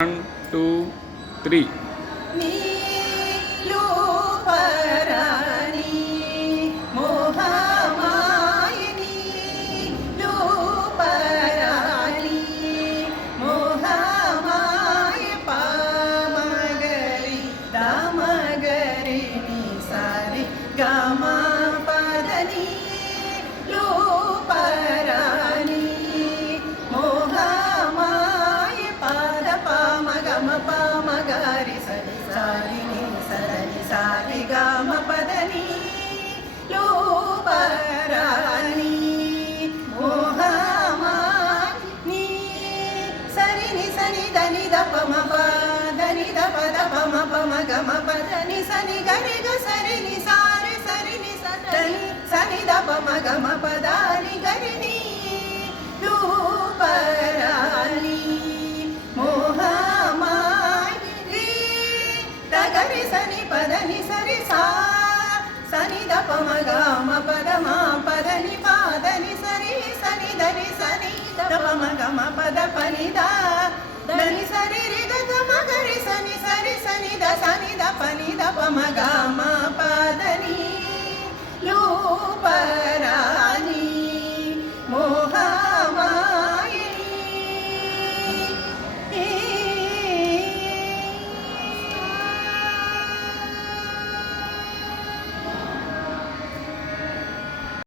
1 2 3 దని సని గరి గ సరి ని సారి సరి ని సని ద ప మ గ మ ప ద ని గ